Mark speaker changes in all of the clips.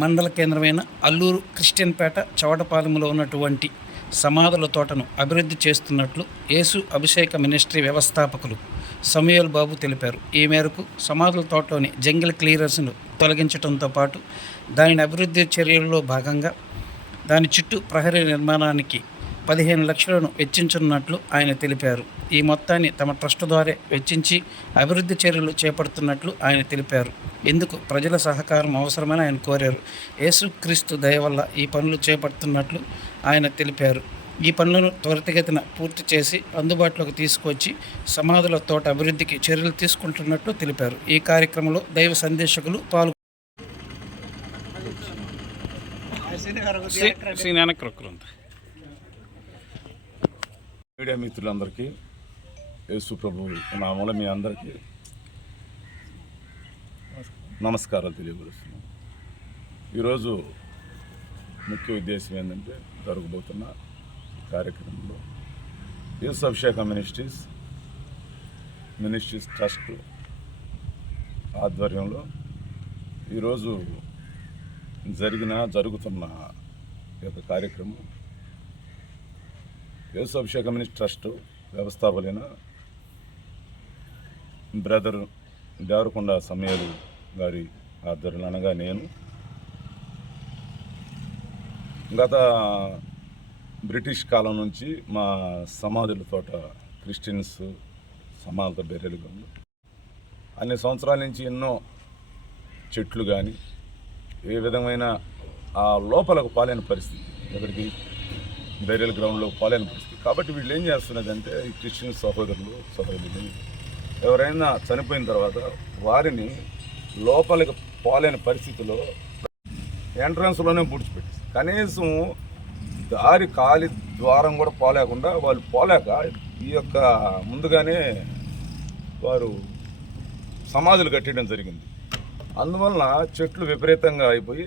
Speaker 1: మండల కేంద్రమైన అల్లూరు క్రిస్టియన్పేట చవటపాలెంలో ఉన్నటువంటి సమాధుల తోటను అభివృద్ధి చేస్తున్నట్లు యేసు అభిషేక మినిస్ట్రీ వ్యవస్థాపకులు సమయల్ బాబు తెలిపారు. ఈ మేరకు సమాధుల తోటలోని జంగిల్ క్లియరెన్స్ను తొలగించడంతో పాటు దానిని అభివృద్ధి చర్యల్లో భాగంగా దాని చుట్టూ ప్రహరీ నిర్మాణానికి పదిహేను లక్షలను వెచ్చించనున్నట్లు ఆయన తెలిపారు. ఈ మొత్తాన్ని తమ ట్రస్ట్ ద్వారా వెచ్చించి అభివృద్ధి చర్యలు చేపడుతున్నట్లు ఆయన తెలిపారు. ఇందుకు ప్రజల సహకారం అవసరమని ఆయన కోరారు. యేసుక్రీస్తు దయ వల్ల ఈ పనులు చేపడుతున్నట్లు ఆయన తెలిపారు. ఈ పనులను త్వరితగతిన పూర్తి చేసి అందుబాటులోకి తీసుకొచ్చి సమాధుల తోట అభివృద్ధికి చర్యలు తీసుకుంటున్నట్లు తెలిపారు. ఈ కార్యక్రమంలో దైవ సందేశకులు పాల్గొ
Speaker 2: మీడియా మిత్రులందరికీ యేసు ప్రభు నామూల మీ అందరికీ నమస్కారాలు తెలియపరుస్తున్నాం ఈరోజు ముఖ్య ఉద్దేశం ఏంటంటే జరగబోతున్న కార్యక్రమంలో యేసు అభిషేక మినిస్ట్రీస్ మినిస్ట్రీస్ ట్రస్ట్ ఆధ్వర్యంలో ఈరోజు జరిగిన జరుగుతున్న ఈ యొక్క కార్యక్రమం యేసు మినిస్ట్ ట్రస్ట్ వ్యవస్థాపకులైన బ్రదర్ దారుకొండ సమయాలు గారి ఆధ్వర్యంలో అనగా నేను గత బ్రిటిష్ కాలం నుంచి మా సమాధుల తోట క్రిస్టియన్స్ సమాధుల బెర్రెలుగా అన్ని సంవత్సరాల నుంచి ఎన్నో చెట్లు కానీ ఏ విధమైన ఆ లోపలకు పాలైన పరిస్థితి ఎక్కడికి? బైరల్ గ్రౌండ్లో పాలైన పరిస్థితి. కాబట్టి వీళ్ళు ఏం చేస్తున్నదంటే ఈ క్రిస్టియన్ సహోదరులు సహోదరులు ఎవరైనా చనిపోయిన తర్వాత వారిని లోపలికి పోలేని పరిస్థితిలో ఎంట్రన్స్లోనే పూడ్చిపెట్టి కనీసం దారి కాలి ద్వారం కూడా పోలేకుండా వాళ్ళు పోలేక ఈ యొక్క ముందుగానే వారు సమాధులు కట్టడం జరిగింది. అందువలన చెట్లు విపరీతంగా అయిపోయి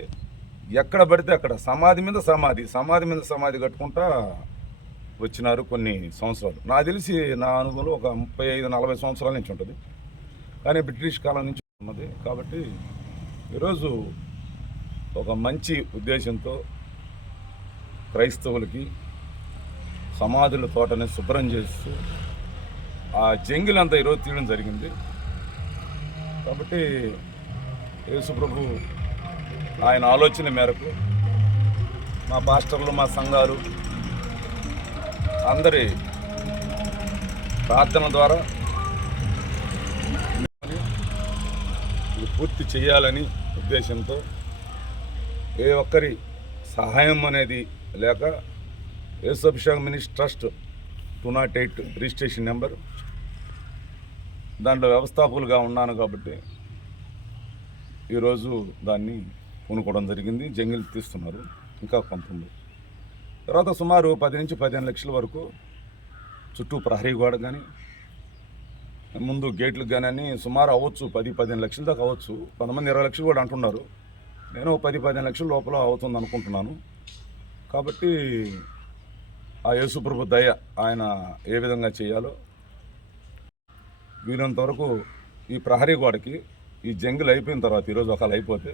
Speaker 2: ఎక్కడ పడితే అక్కడ సమాధి మీద సమాధి సమాధి మీద సమాధి కట్టుకుంటా వచ్చినారు కొన్ని సంవత్సరాలు. నాకు తెలిసి నా అనుభవంలో ఒక ముప్పై ఐదు నలభై సంవత్సరాల నుంచి ఉంటుంది. కానీ బ్రిటిష్ కాలం నుంచి ఉన్నది. కాబట్టి ఈరోజు ఒక మంచి ఉద్దేశంతో క్రైస్తవులకి సమాధుల తోటని శుభ్రం చేస్తూ ఆ జంగిలంతా ఈరోజు తీయడం జరిగింది. కాబట్టి యేసుప్రభు ఆయన ఆలోచన మేరకు మా పాస్టర్లు మా సంఘాలు అందరి ప్రార్థన ద్వారా పూర్తి చేయాలని ఉద్దేశంతో ఏ ఒక్కరి సహాయం అనేది లేక Yesu మినిస్ trust two nought eight registration number దాంట్లో వ్యవస్థాపకులుగా ఉన్నాను కాబట్టి ఈరోజు దాన్ని పూనుకోవడం జరిగింది. జంగిల్ తీస్తున్నారు. ఇంకా కొంత ఉంది. తర్వాత సుమారు పది నుంచి పదిహేను లక్షల వరకు చుట్టూ ప్రహరీ గోడ కానీ ముందు గేట్లకు కానీ అని సుమారు అవ్వచ్చు. పది పదిహేను లక్షల దాకా అవ్వచ్చు. కొంతమంది ఇరవై లక్షలు కూడా అంటున్నారు. నేను పది పదిహేను లక్షల లోపల అవుతుంది అనుకుంటున్నాను. కాబట్టి ఆ యేసుప్రభు దయ ఆయన ఏ విధంగా చేయాలో వీరంతవరకు ఈ ప్రహరీ గోడకి ఈ జంగిల్ అయిపోయిన తర్వాత ఈరోజు ఒకళ్ళు అయిపోతే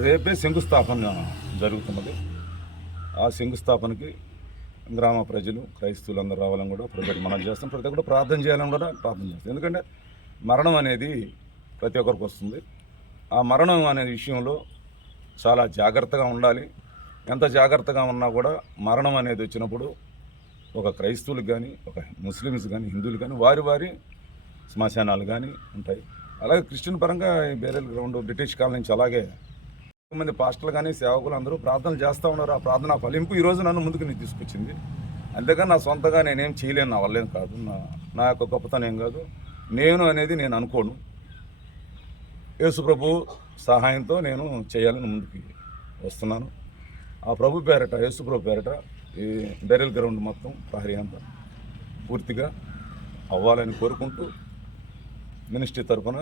Speaker 2: రేపే శంకుస్థాపన జరుగుతున్నది. ఆ శంకుస్థాపనకి గ్రామ ప్రజలు క్రైస్తవులు అందరూ రావాలని కూడా ప్రతి మనం చేస్తాం. ప్రతి ఒక్కరు ప్రార్థన చేయాలని కూడా ప్రార్థన చేస్తాం. ఎందుకంటే మరణం అనేది ప్రతి ఒక్కరికి వస్తుంది. ఆ మరణం అనే విషయంలో చాలా జాగ్రత్తగా ఉండాలి. ఎంత జాగ్రత్తగా ఉన్నా కూడా మరణం అనేది వచ్చినప్పుడు ఒక క్రైస్తవులకు కానీ ఒక ముస్లిమ్స్ కానీ హిందువులు కానీ వారి వారి శ్మశానాలు కానీ ఉంటాయి. అలాగే క్రిస్టియన్ పరంగా ఈ బేరెల్ గ్రౌండ్ బ్రిటిష్ కాలం నుంచి అలాగే మంది పాస్టర్లు కానీ సేవకులు అందరూ ప్రార్థనలు చేస్తూ ఉన్నారు. ఆ ప్రార్థన ఫలింపు ఈరోజు నన్ను ముందుకు నేను తీసుకొచ్చింది. అంతేగాని నా సొంతగా నేనేం చేయలేను నా వల్లేం కాదు. నా నా యొక్క గొప్పతనం ఏం కాదు. నేను అనేది నేను అనుకోను. యేసుప్రభు సహాయంతో నేను చేయాలని ముందుకు వస్తున్నాను. ఆ ప్రభు పేరట యేసుప్రభు పేరట ఈ బెరెల్ గ్రౌండ్ మొత్తం ప్రహరీ అంతా పూర్తిగా అవ్వాలని కోరుకుంటూ మినిస్ట్రీ తరఫున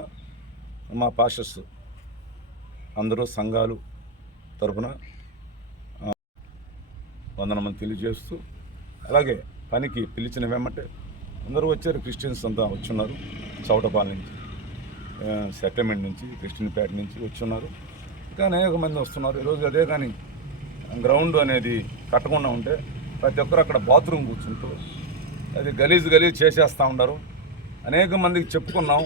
Speaker 2: మా పాస్టర్స్ అందరూ సంఘాలు తరఫున వందనమని తెలియజేస్తూ అలాగే పనికి పిలిచిన వెమ్మటే అందరూ వచ్చారు. క్రిస్టియన్స్ అంతా వచ్చున్నారు. చౌటపాల నుంచి సెటిల్మెంట్ నుంచి క్రిస్టియన్ పేట నుంచి వచ్చున్నారు. ఇంకా అనేక మంది వస్తున్నారు. ఈరోజు అదే కానీ గ్రౌండ్ అనేది కట్టకుండా ఉంటే ప్రతి ఒక్కరు అక్కడ బాత్రూమ్ కూర్చుంటూ అది గలీజ్ గలీజ్ చేసేస్తూ ఉన్నారు. అనేక మందికి చెప్పుకున్నాం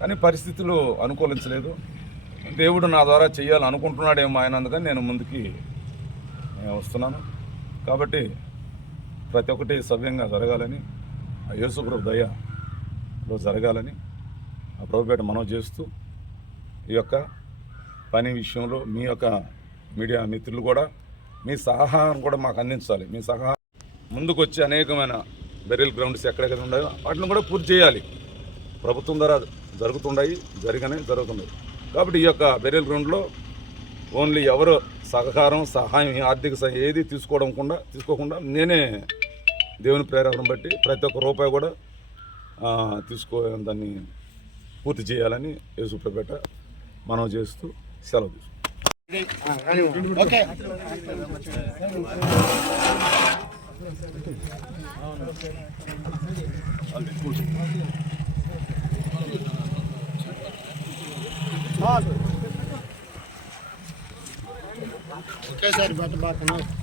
Speaker 2: కానీ పరిస్థితులు అనుకూలించలేదు. దేవుడు నా ద్వారా చేయాలని అనుకుంటున్నాడేమో ఆయన అందుకని నేను ముందుకి నేను వస్తున్నాను. కాబట్టి ప్రతి ఒక్కటి సవ్యంగా జరగాలని ఆ యేసుప్రభు దయలో జరగాలని ఆ ప్రభుపేట మనం చేస్తూ ఈ యొక్క పని విషయంలో మీ యొక్క మీడియా మిత్రులు కూడా మీ సహాయం కూడా మాకు అందించాలి. మీ సహా ముందుకు వచ్చి అనేకమైన బెరియల్ గ్రౌండ్స్ ఎక్కడెక్కడ ఉన్నాయో వాటిని కూడా పూర్తి చేయాలి. ప్రభుత్వం ద్వారా జరుగుతుండయి జరిగనే జరుగుతున్నాయి. కాబట్టి ఈ యొక్క బెరియల్ గ్రౌండ్లో ఓన్లీ ఎవరు సహకారం సహాయం ఆర్థిక సహాయం ఏది తీసుకోవడం కూడా తీసుకోకుండా నేనే దేవుని ప్రేరణ బట్టి ప్రతి ఒక్క రూపాయి కూడా తీసుకో దాన్ని పూర్తి చేయాలని యేసుప్రపేట మనం చేస్తూ సెలవు తీసుకుంటాం
Speaker 3: ఒకేసారి బట్ట బాగా